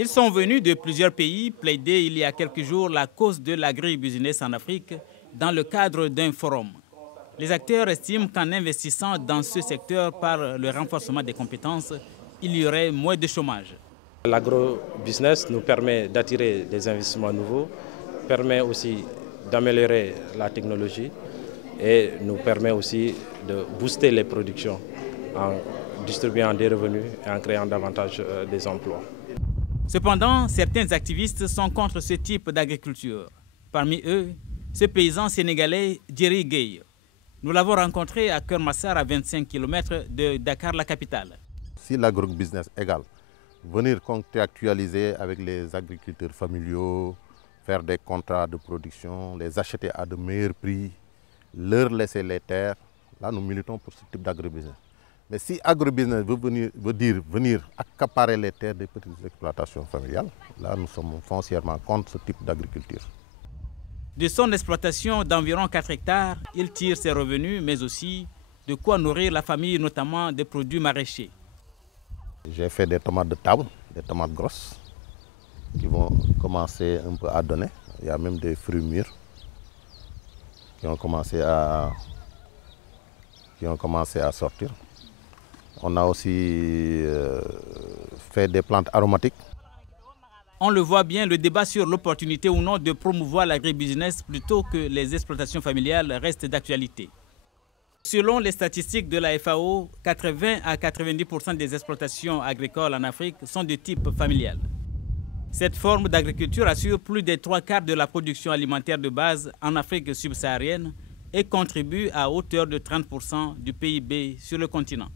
Ils sont venus de plusieurs pays plaider il y a quelques jours la cause de l'agribusiness en Afrique dans le cadre d'un forum. Les acteurs estiment qu'en investissant dans ce secteur par le renforcement des compétences, il y aurait moins de chômage. L'agrobusiness nous permet d'attirer des investissements nouveaux, permet aussi d'améliorer la technologie et nous permet aussi de booster les productions en distribuant des revenus et en créant davantage des emplois. Cependant, certains activistes sont contre ce type d'agriculture. Parmi eux, ce paysan sénégalais, Djeri Gueye. Nous l'avons rencontré à Keur-Massar, à 25 km de Dakar, la capitale. Si l'agrobusiness égale venir contractualiser avec les agriculteurs familiaux, faire des contrats de production, les acheter à de meilleurs prix, leur laisser les terres, là nous militons pour ce type d'agrobusiness. Mais si agrobusiness veut dire venir accaparer les terres des petites exploitations familiales, là nous sommes foncièrement contre ce type d'agriculture. De son exploitation d'environ 4 hectares, il tire ses revenus, mais aussi de quoi nourrir la famille, notamment des produits maraîchers. J'ai fait des tomates de table, des tomates grosses, qui vont commencer un peu à donner. Il y a même des fruits mûrs qui ont commencé à sortir. On a aussi fait des plantes aromatiques. On le voit bien, le débat sur l'opportunité ou non de promouvoir l'agribusiness plutôt que les exploitations familiales reste d'actualité. Selon les statistiques de la FAO, 80 à 90% des exploitations agricoles en Afrique sont de type familial. Cette forme d'agriculture assure plus des 3/4 de la production alimentaire de base en Afrique subsaharienne et contribue à hauteur de 30% du PIB sur le continent.